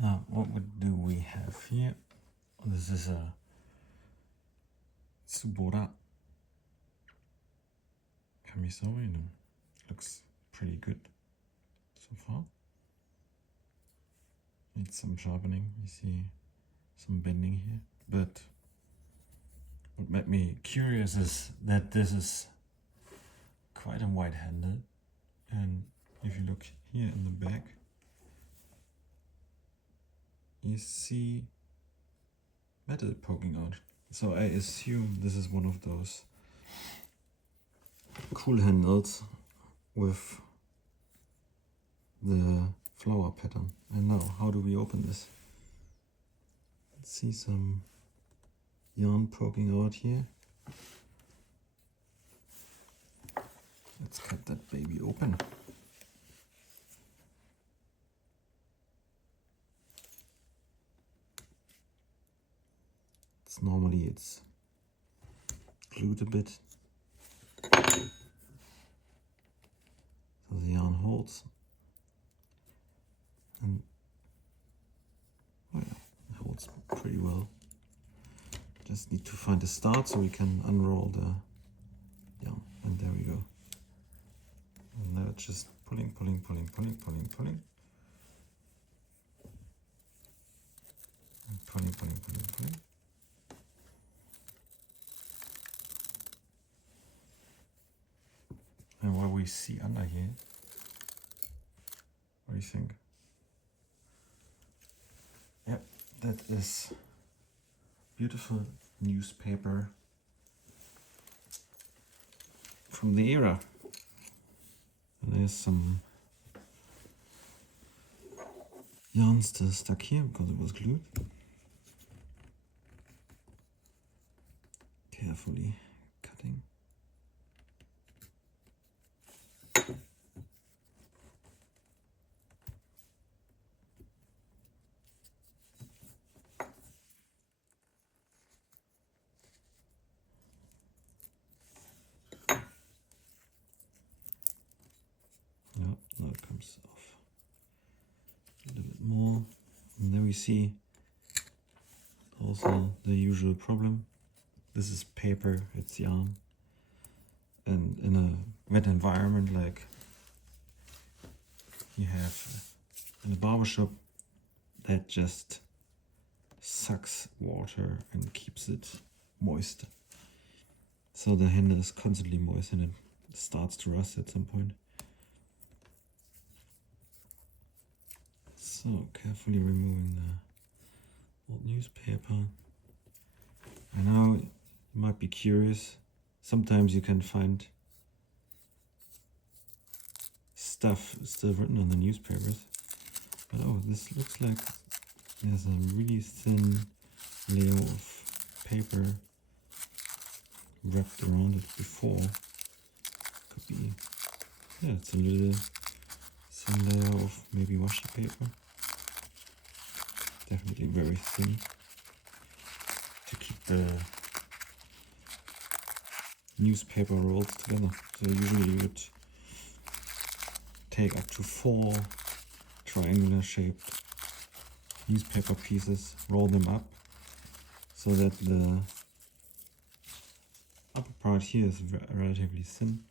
do we have here? This is a Tsubora Kamisori. Looks pretty good so far. Needs some sharpening. You see some bending here. But what made me curious is that this is quite a wide-handed. And if you look here in the back, you see metal poking out. So I assume this is one of those cool handles with the flower pattern. And now, how do we open this? Let's see some yarn poking out here. Let's cut that baby open. Normally it's glued a bit, so the yarn holds, and oh yeah, it holds pretty well. Just need to find a start so we can unroll the yarn, and there we go. And now it's just pulling, and pulling. And what we see under here, what do you think? Yep, that is beautiful newspaper from the era. And there's some yarn still stuck here because it was glued. Carefully cutting. Now it comes off a little bit more. And there we see also the usual problem. This is paper, it's yarn. And in a wet environment like you have in a barbershop, that just sucks water and keeps it moist. So the handle is constantly moist and it starts to rust at some point. So carefully removing the old newspaper. I know you might be curious. Sometimes you can find stuff still written on the newspapers. But oh, this looks like there's a really thin layer of paper wrapped around it before. Could be, yeah, it's a little thin layer of maybe washi paper. Definitely very thin to keep the newspaper rolls together. So usually you would take up to 4 triangular shaped newspaper pieces, roll them up so that the upper part here is relatively thin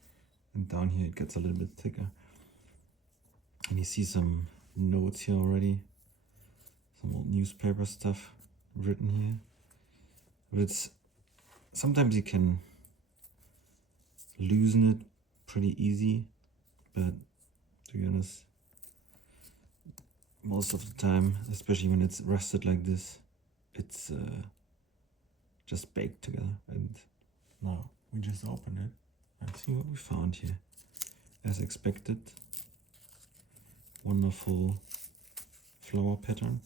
and down here it gets a little bit thicker. And you see some notes here already, some old newspaper stuff written here. But it's sometimes you can loosen it pretty easy, but to be honest, most of the time, especially when it's rusted like this, it's just baked together. And now we just open it and see what we found here. As expected, wonderful flower pattern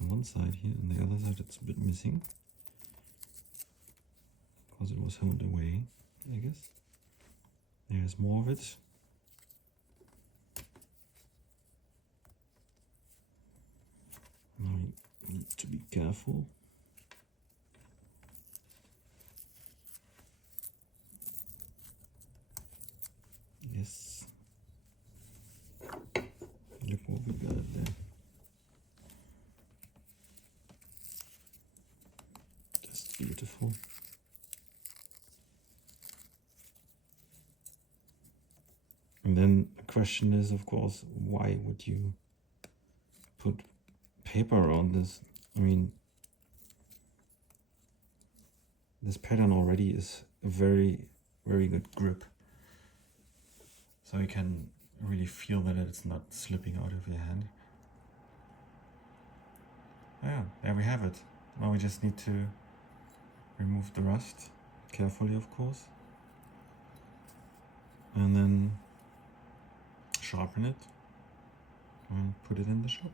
on one side here, and the other side it's a bit missing because it was honed away, I guess. There's more of it. Now you need to be careful. Yes. Look what we got there. beautiful. And then the question is, of course, why would you put paper on this? I mean, this pattern already is a very, very good grip. So you can really feel that it's not slipping out of your hand. Yeah, there we have it. Now we just need to remove the rust, carefully of course. And then sharpen it and put it in the shop.